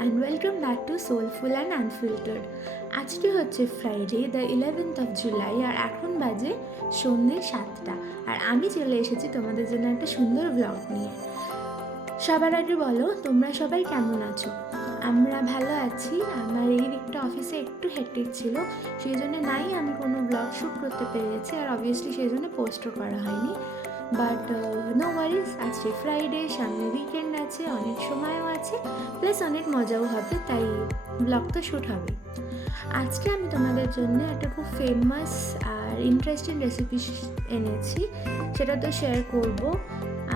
and welcome back to Soulful and Unfiltered. আজকে হচ্ছে Friday the 11th of July আর এখন বাজে সন্ধ্যে 7টা আর আমি চলে এসেছি তোমাদের জন্য একটা সুন্দর ব্লগ নিয়ে। সবার আগে বলো তোমরা সবাই কেমন আছো? আমরা ভালো আছি। আমার এই দিকটা অফিসে একটু হেক্টিক ছিল, সেই জন্য নাই আমি কোনো ব্লগ শ্যুট করতে পেরেছি আর অবভিয়াসলি সেই জন্য পোস্টও করা হয়নি। বাট নো ওয়ারিজ, আজকে ফ্রাইডে, সামনে উইকেন্ড আছে, অনেক সময়ও আছে, প্লাস অনেক মজাও হবে, তাই ব্লগ তো শ্যুট হবে। আজকে আমি তোমাদের জন্য একটা খুব ফেমাস আর ইন্টারেস্টিং রেসিপি এনেছি, সেটা তো শেয়ার করব।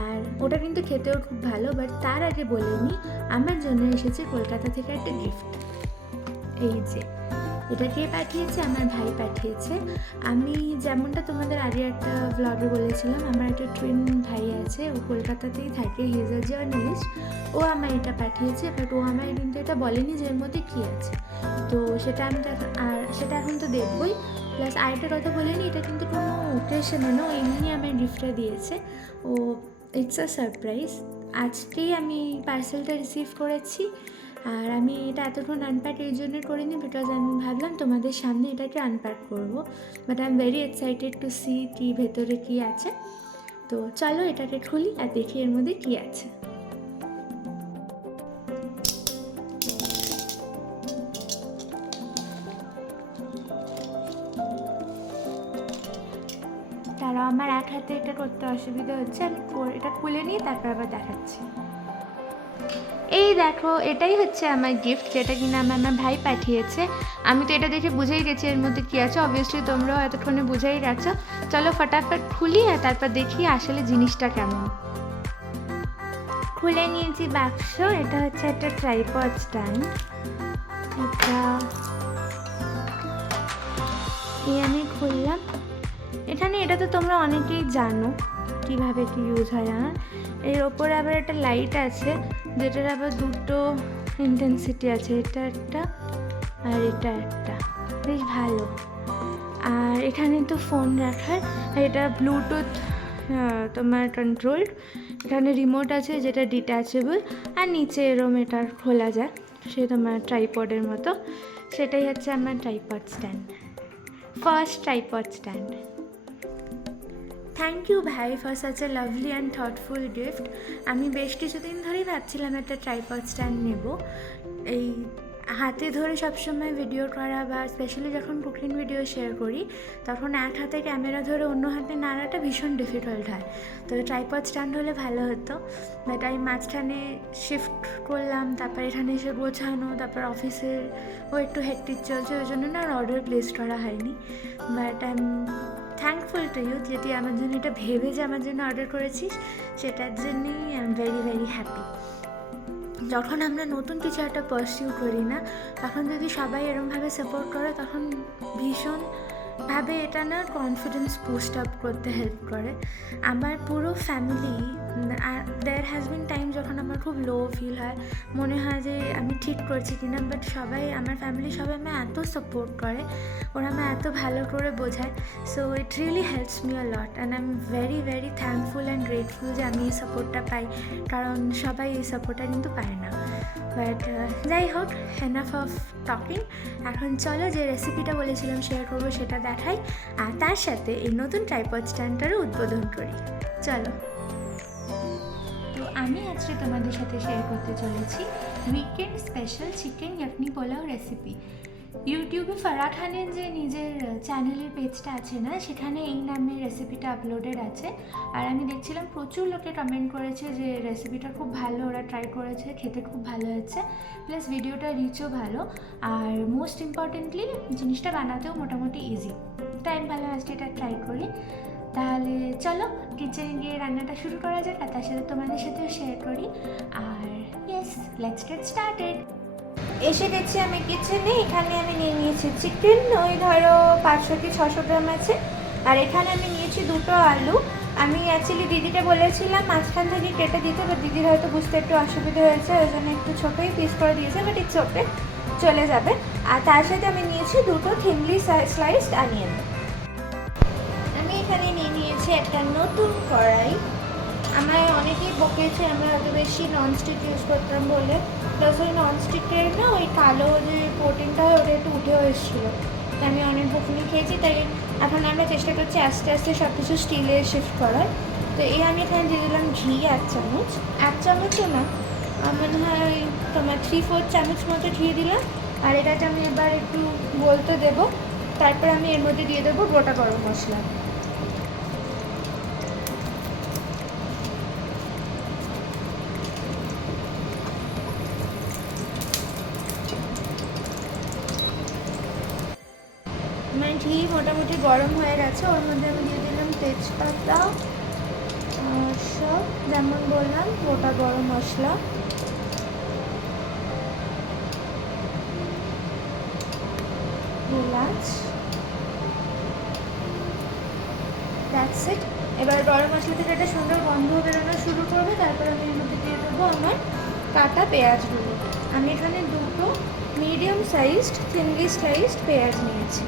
আর ওটা কিন্তু খেতেও খুব ভালো। বাট তার আগে বলে নিই, আমার জন্য এসেছে কলকাতা থেকে একটা গিফট। এই যে এটা কে পাঠিয়েছে? আমার ভাই পাঠিয়েছে। আমি যেমনটা তোমাদের আগে একটা ব্লগে বলেছিলাম, আমার একটা টুইন ভাই আছে, ও কলকাতাতেই থাকে, হি ইজ আ জার্নালিস্ট। ও আমার এটা পাঠিয়েছে, বাট ও আমার কিন্তু এটা বলেনি যে এর মধ্যে কী আছে। তো সেটা আমি সেটা এখন তো দেখবই। প্লাস আরেকটা কথা বলেনি, এটা কিন্তু কোনো ওকেশনে না, ও এমনি আমার গিফটটা দিয়েছে। ও ইটস আ সারপ্রাইজ। আজকেই আমি পার্সেলটা রিসিভ করেছি। আর আমি এটা এতক্ষণ আনপ্যাক এই জন্য করিনি, বিকজ আমি ভাবলাম তোমাদের সামনে এটাকে আনপ্যাক করবো। But I am very excited to see কি ভেতরে কী আছে। তো চলো এটাকে খুলি আর দেখি এর মধ্যে কী আছে। তারাও আমার এক হাতে এটা করতে অসুবিধা হচ্ছে, আমি এটা খুলে নিয়ে তারপর আবার দেখাচ্ছি। এই দেখো, এটাই হচ্ছে আমার গিফট, যেটা কিনা আমার ভাই পাঠিয়েছে। আমি তো এটা দেখে বুঝেই গেছি এর মধ্যে কী আছে, অবভিয়াসলি তোমরাও এতক্ষণে বুঝেই গেছো। চলো ফটাফট খুলি আর তারপর দেখি আসলে জিনিসটা কেমন। খুলে নিয়েছি বাক্স। এটা হচ্ছে একটা ট্রাইপড স্ট্যান্ড। আমি খুললাম। এখানে এটা তো তোমরা অনেকেই জানো কীভাবে কী ইউজ হয়। এর ওপরে আবার একটা লাইট আছে, যেটার আবার দুটো ইন্টেন্সিটি আছে, এটা একটা আর এটা একটা, বেশ ভালো। আর এখানে তো ফোন রাখার, এটা ব্লুটুথ তোমার কন্ট্রোলড। এখানে রিমোট আছে যেটা ডিট্যাচেবল, আর নিচে এরম এটা খোলা যায়, সে তোমার ট্রাইপডের মতো। সেটাই হচ্ছে আমার tripod stand, first tripod stand. Thank you ভাই for such a lovely and thoughtful gift. আমি বেশ কিছুদিন ধরেই ভাবছিলাম একটা ট্রাইপড স্ট্যান্ড নেব। এই হাতে ধরে সবসময় ভিডিও করা বা স্পেশালি যখন কুকিং ভিডিও শেয়ার করি, তখন এক হাতে ক্যামেরা ধরে অন্য হাতে নাড়াটা ভীষণ ডিফিকাল্ট হয়। তো ট্রাইপড স্ট্যান্ড হলে ভালো হতো। বাট আমি মাঝখানে শিফট করলাম, তারপর এখানে এসে গোছানো, তারপর অফিসেরও একটু হেক্টিক চলছে, ওই জন্য না অর্ডার প্লেস করা হয়নি। But I am thankful to you, যেটি আমার জন্য এটা ভেবে যে আমার জন্য অর্ডার করেছিস, সেটার জন্যই I am very very happy. যখন আমরা নতুন কিছু একটা পারসিউ করি না, তখন যদি সবাই এরমভাবে সাপোর্ট করে, তখন ভীষণভাবে এটা না কনফিডেন্স বুস্ট আপ করতে হেল্প করে। আমার পুরো family, there has been time যখন আমার খুব লো ফিল হয়, মনে হয় যে আমি ঠিক করছি কিনা, বাট আমার ফ্যামিলি সবাই আমায় এত সাপোর্ট করে, ওরা আমায় এত ভালো করে বোঝায়। So it really helps me a lot and I am very very thankful and grateful যে আমি এই সাপোর্টটা পাই, কারণ সবাই এই সাপোর্টটা কিন্তু পায় না। বাট যাই হোক, এনাফ অফ টকিং। এখন চলো যে রেসিপিটা বলেছিলাম শেয়ার করবো সেটা দেখাই, আর তার সাথে এই নতুন ট্রাইপড স্ট্যান্ডটারও উদ্বোধন করি। চলো। তো আমি আজকে তোমাদের সাথে শেয়ার করতে চলেছি weekend special chicken yakhni pulao recipe. ইউটিউবে ফারাহ খানের যে নিজের চ্যানেলের পেজটা আছে না, সেখানে এই নামের রেসিপিটা আপলোডেড আছে। আর আমি দেখছিলাম প্রচুর লোকে কমেন্ট করেছে যে রেসিপিটা খুব ভালো, ওরা ট্রাই করেছে, খেতে খুব ভালো হয়েছে, প্লাস ভিডিওটা রিচও ভালো, আর মোস্ট ইম্পর্টেন্টলি জিনিসটা বানাতেও মোটামুটি ইজি। তাই আমি ভালো আজকে এটা ট্রাই করি। তাহলে চলো কিচেনে গিয়ে রান্নাটা শুরু করা যাক, আর তার সাথে তোমাদের সাথেও শেয়ার করি। আর ইয়েস, লেটস গেট স্টার্টেড। এসে গেছি আমি কিচেনে। এখানে আমি নিয়ে নিয়েছি চিকেন, ওই ধরো 500 কি 600 গ্রাম আছে। আর এখানে আমি নিয়েছি দুটো আলু। আমি অ্যাকচুয়ালি দিদিকে বলেছিলাম মাঝখান থেকে কেটে দিতে, বাট দিদির হয়তো বুঝতে একটু অসুবিধা হয়েছে, ওই জন্য একটু ছোটোই পিস করে দিয়েছে, বাট ইটস ওকে, চলে যাবে। আর তার সাথে আমি নিয়েছি দুটো থিনলি স্লাইসড অনিয়ন। আমি এখানে নিয়ে নিয়েছি একটা নতুন কড়াই, আমায় অনেকেই বকেছে আমরা এত বেশি ননস্টিক ইউজ করতাম বলে, প্লাস ওই ননস্টিকের না ওই কালো যে কোটিংটা হয় ওটা একটু উঠেও এসেছিলো। তাই আমি অনেক বকুনি খেয়েছি, তাই এখন আমরা চেষ্টা করছি আস্তে আস্তে সব কিছু স্টিলে শিফট করার। তো এই আমি এখানে দিয়ে দিলাম ঘি 1 চামচও না, মনে হয় তোমার 3/4 চামচ মতো ঘি দিলাম। আর এটাকে আমি এবার একটু বলতে দেবো, তারপর আমি এর মধ্যে দিয়ে দেবো গোটা গরম মশলা। আমার ঘি মোটামুটি গরম হয়ে গেছে, ওর মধ্যে আমি দিয়ে দিলাম তেজপাতা, সব যেমন বললাম গোটা গরম মশলা, এলাচ, দ্যাটস ইট। এবার গরম মশলা থেকে একটা সুন্দর গন্ধ বেরোনো শুরু করবে, তারপর আমি এর মধ্যে দিয়ে দেবো আমার কাটা পেঁয়াজগুলো। আমি এখানে 2টো মিডিয়াম সাইজড থিনলি স্লাইসড পেঁয়াজ নিয়েছি।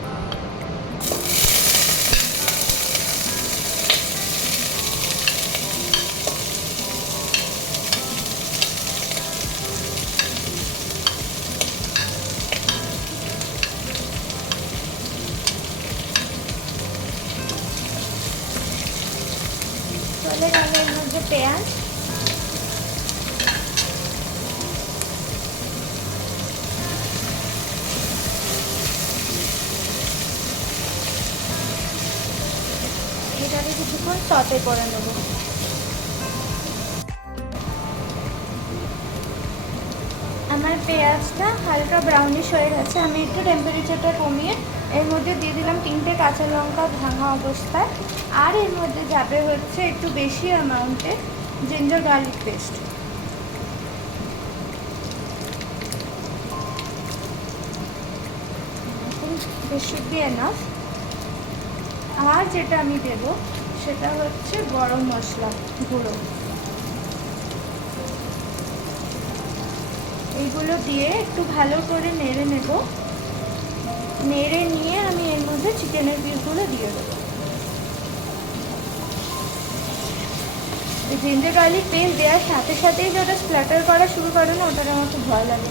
চলে গেল এর মধ্যে পেঁয়াজ। এটাকে কিছুক্ষণ সতে করে নেব। আমার পেঁয়াজটা হালকা ব্রাউনিশ হয়ে গেছে, আমি একটু টেম্পারেচারটা কমিয়ে এর মধ্যে দিয়ে দিলাম 3টে কাঁচা লঙ্কা ভাঙা অবস্থায়। আর এর মধ্যে যাবে হচ্ছে একটু বেশি অ্যামাউন্টে ginger garlic paste. This should be enough. আর যেটা আমি দেবো সেটা হচ্ছে গরম মশলা গুঁড়ো। এইগুলো দিয়ে একটু ভালো করে নেড়ে নেব। নেড়ে নিয়ে আমি এর মধ্যে চিকেনের পিসগুলো দিয়ে দেবো। জিঞ্জার গার্লিক পেস্ট দেওয়ার সাথে সাথেই যেটা স্প্ল্যাটার করা শুরু করে না, ওটাকে আমার খুব ভয় লাগে।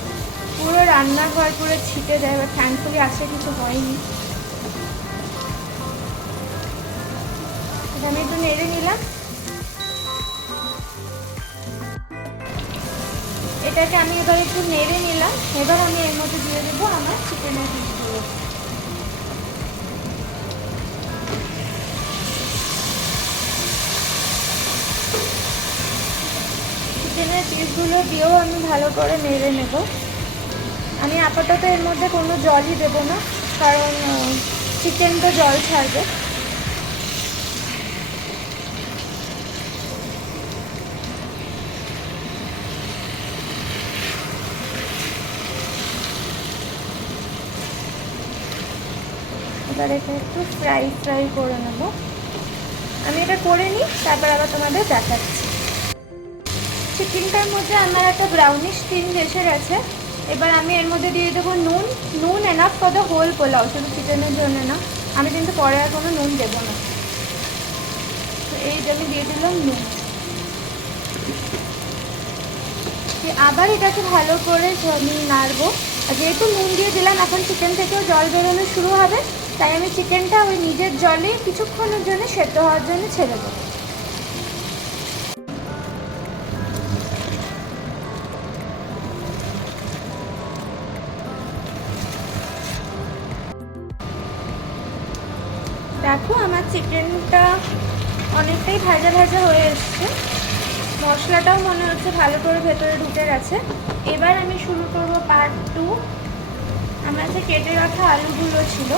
পুরো রান্নাঘর পুরো ছিটে যায়, বা থ্যাঙ্কফুলি আসে কিছু হয়নি। আমি একটু নেড়ে নিলাম। এটাকে আমি এবার একটু নেড়ে নিলাম। এবার আমি এর মধ্যে দিয়ে দেবো আমার চিকেনের পিসগুলো। চিকেনের পিসগুলো দিয়েও আমি ভালো করে নেড়ে নেব। আমি আপাতত এর মধ্যে কোনো জলই দেবো না, কারণ চিকেন তো জল ছাড়বে। এবার এটা একটু ফ্রাই করে নেব। আমি এটা করে নিই, তারপর আবার তোমাদের দেখাচ্ছি। চিকেনটার মধ্যে আমার একটা ব্রাউনিশ টিন এসে গেছে। এবার আমি এর মধ্যে দিয়ে দেবো নুন enough for the whole pulao, শুধু চিকেনের জন্য না। আমি কিন্তু পরে আর কোনো নুন দেবো না। তো এই যে আমি দিয়ে দিলাম নুন। আবার এটাকে ভালো করে আমি নাড়বো। যেহেতু নুন দিয়ে দিলাম, এখন চিকেন থেকেও জল বেরোনো শুরু হবে, তাই আমি চিকেনটা ওই নিজের জলে কিছুক্ষণের জন্য সেদ্ধ হওয়ার জন্য ছেড়ে দেবো। দেখো আমার চিকেনটা অনেকটাই ভাজা ভাজা হয়ে এসছে, মশলাটাও মনে হচ্ছে ভালো করে ভেতরে ঢুকে গেছে। এবার আমি শুরু করবো পার্ট 2। আমার যে কেটে রাখা আলুগুলো ছিল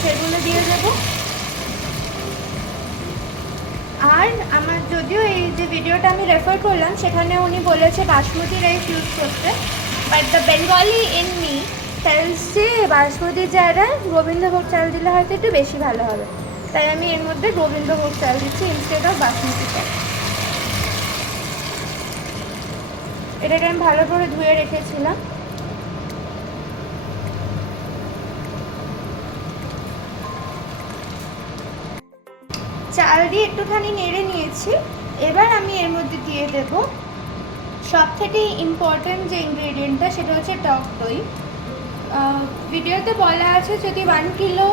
সেগুলো দিয়ে দেব। আর আমার যদিও এই যে ভিডিওটা আমি রেফার করলাম সেখানে উনি বলেছে বাসমতি রাইস ইউজ করতে, but the Bengali in me tells যে বাসমতির জায়গায় গোবিন্দভোগ চাল দিলে হয়তো একটু বেশি ভালো হবে, তাই আমি এর মধ্যে গোবিন্দভোগ চাল দিচ্ছি ইনস্টেড অফ বাসমতি চাল। এটাকে আমি ভালো করে ধুয়ে রেখেছিলাম। চাল দিয়ে একটুখানি নেড়ে নিয়েছি। এবার আমি এর মধ্যে দিয়ে দেব সব থেকে ইম্পর্টেন্ট যে ইনগ্রেডিয়েন্টটা, সেটা হচ্ছে টক দই। ভিডিওতে বলা আছে যদি 1 কিলো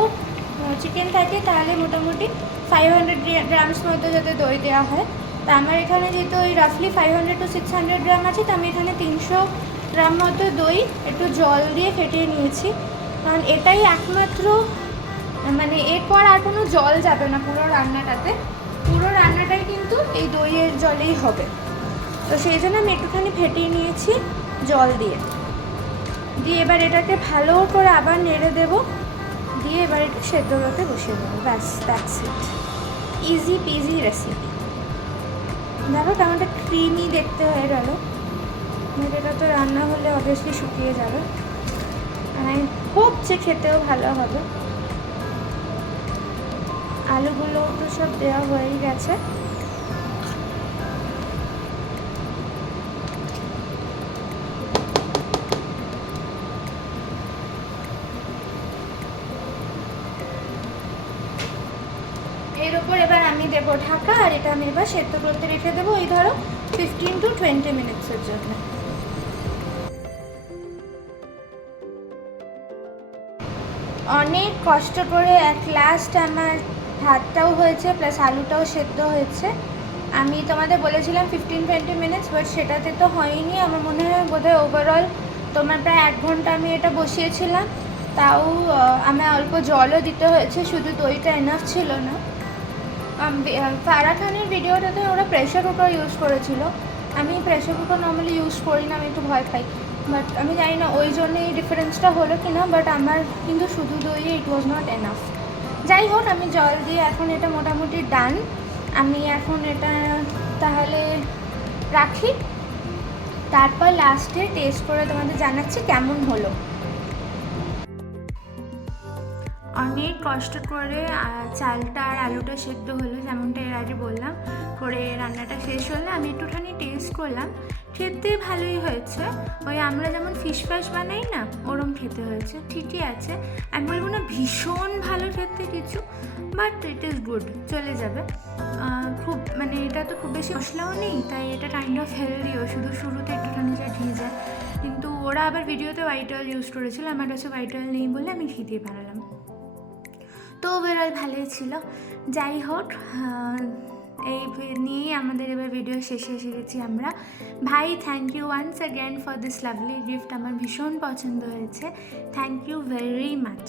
চিকেন থাকে তাহলে মোটামুটি 500 গ্রামস মতো যাতে দই দেওয়া হয়। তা আমার এখানে যেহেতু ওই রাফলি 500 to 600 গ্রাম আছে, তো আমি এখানে 300 গ্রাম মতো দই একটু জল দিয়ে ফেটিয়ে নিয়েছি, কারণ এটাই একমাত্র মানে এরপর আর কোনো জল যাবে না পুরো রান্নাটাতে, পুরো রান্নাটাই কিন্তু এই দইয়ের জলেই হবে। তো সেই জন্য আমি একটুখানি ফেটিয়ে নিয়েছি জল দিয়ে। এবার এটাকে ভালো করে আবার নেড়ে দেবো, দিয়ে এবার একটু সেদ্ধ করতে বসিয়ে দেবো। ব্যাস, that's it, easy PG recipe. দেখো কেমনটা ক্রিমি দেখতে হয়ে গেল। এটা তো রান্না হলে অবভিয়াসলি শুকিয়ে যাবে, আর আমি হোপ যে খেতেও ভালো হবে। আলুগুলো তো সব দেওয়া হয়েই গেছে। এর উপর এবার আমি দেবো ঢাকা, আর এটা আমি এবার সেদ্ধ করতে রেখে দেবো ওই ধরো 15 to 20 মিনিটসের জন্য। অনেক কষ্ট করে অ্যাট লাস্ট আমার ভাতটাও হয়েছে প্লাস আলুটাও সেদ্ধ হয়েছে। আমি তোমাদের বলেছিলাম 15-20 মিনিটস, বাট সেটাতে তো হয়নি। আমার মনে হয় বোধহয় ওভারঅল তোমার প্রায় 1 ঘন্টা আমি এটা বসিয়েছিলাম। তাও আমার অল্প জলও দিতে হয়েছে, শুধু দইটা এনাফ ছিল না। ফারাহ খানের ভিডিওটাতে ওরা প্রেশার কুকার ইউজ করেছিল, আমি প্রেশার কুকার নর্মালি ইউজ করি না, আমি একটু ভয় পাই। বাট আমি জানি না ওই জন্য এই ডিফারেন্সটা হলো কি না, বাট আমার কিন্তু শুধু দইয়ে ইট ওয়াজ নট এনাফ। যাই হোক, আমি জল দিয়ে এখন এটা মোটামুটি ডান। আমি এখন এটা তাহলে রাখি, তারপর লাস্টে টেস্ট করে তোমাদের জানাচ্ছি কেমন হলো। অনেক কষ্ট করে চালটা আর আলুটা সেদ্ধ হলো, যেমনটা এর আগে বললাম। করে রান্নাটা শেষ হলে আমি একটুখানি টেস্ট করলাম, খেতে ভালোই হয়েছে। ওই আমরা যেমন ফিশ ফ্রাইস বানাই না, ওরম খেতে হয়েছে, ঠিকই আছে। আমি বলবো না ভীষণ ভালো খেতে কিছু, বাট ইট ইজ গুড, চলে যাবে। খুব মানে এটা তো খুব বেশি মশলাও নেই, তাই এটা কাইন্ড অফ হেলদিও, শুধু শুরুতে একটুখানি যা ঘি যায়। কিন্তু ওরা আবার ভিডিওতে হোয়াইট অয়েল ইউজ করেছিল, আমার কাছে হোয়াইট অয়েল নেই বলে আমি ঘি দিয়ে বানালাম। তো ওভারঅল ভালোই ছিল। যাই হোক, এই নিয়েই আমাদের এবার ভিডিও শেষে এসে গেছি আমরা। ভাই, thank you once again for this lovely gift, আমার ভীষণ পছন্দ হয়েছে, থ্যাংক ইউ ভেরি মাচ।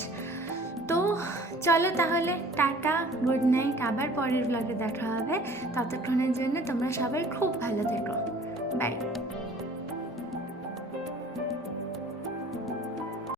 তো চলো তাহলে, টাটা, গুড নাইট, আবার পরের ব্লগে দেখা হবে। ততক্ষণের জন্য তোমরা সবাই খুব ভালো থেকো, বাই।